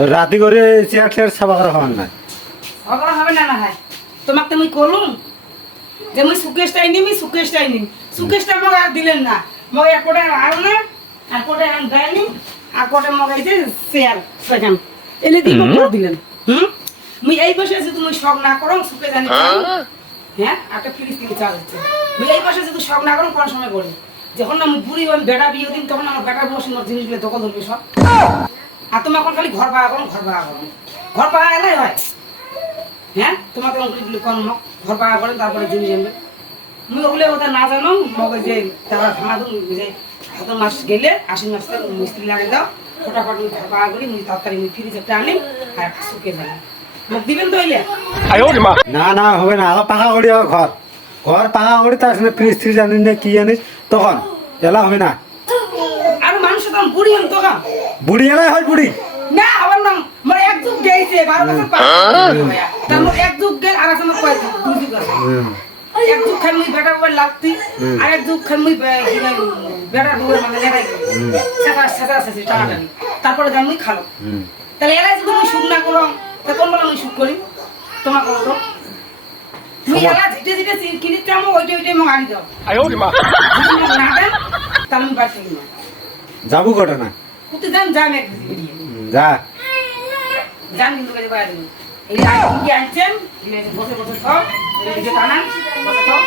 তো রাতে করে চেয়ার সাবা করা হওয়ার নাই অগর হবে না না হয় তোমাকে মুই কলুম যে মুই সুকেশটাই নিমি সুকেশটা মগ আর দিলেন না মগ এক কোটা আর না আর কোটা আন গায়নি আর কোটা মগ এই যে শেয়ার সেখান এনে দিব দিলেন মুই এই বসে আছে তুমি শক না করো সুকে জানি হ্যাঁ একটা ফ্রিজ থেকে চাল হচ্ছে মুই এই বসে যদি শক না করো কোন সময় করি যখন না মুই বুড়ি হই বেটা বিয়ে দিন তখন আমার বেটার বসে মোর জিনিসগুলো দখল ধরবে সব আর তুমি এখন খালি ঘর পাওয়া করো ঘর পাওয়া এলাই হয় হ্যাঁ তোমাকে অঙ্কুলি কর্ম ঘর পাওয়া করেন তারপরে জিনিস আনবে মুই ওগুলো কথা না জানো মগে যে তারা ভাঙা যে হাতের মাস গেলে আশ্বিন মাসে মিস্ত্রি লাগে দাও ফটাফট মুই ঘর পাওয়া করি মুই তাড়াতাড়ি মুই ফ্রিজ একটা আনি আর একটা শুকিয়ে যাবে মুখ দিবেন তো হইলে না না হবে না আগে পাকা করি আগে ঘর পাকা করি তার সঙ্গে ফ্রিজ জানিস না কি জানিস তখন এলা হবে না আর মানুষ তখন বুড়ি হন তখন বুড়ি এলাই হয় বুড়ি না আবার না মানে এক যুগ গেছে 12 বছর পার তার মানে এক যুগ গেল আর আছে কয় দুই যুগ আছে এক যুগ খান মুই বেটা বই লাগতি আর এক যুগ খান মুই বেটা বই মানে লেগাই সেটা টানাটানি তারপরে জান মুই খালো তাহলে এলাই যদি মুই সুখ না করো তা কোন বলা মুই সুখ করি তোমার করো মুই এলা যেটা কিনিতে আমো ওইটা মগ আনি দাও না দেন তাহলে আমি বাড়ি থাকি না যাবো কটা না কোথায় যান একদিন যা জান কিন্তু কাজে বাইরে এই আইটেম কি আনছেন বসে খাও এই যে টানান বসে খাও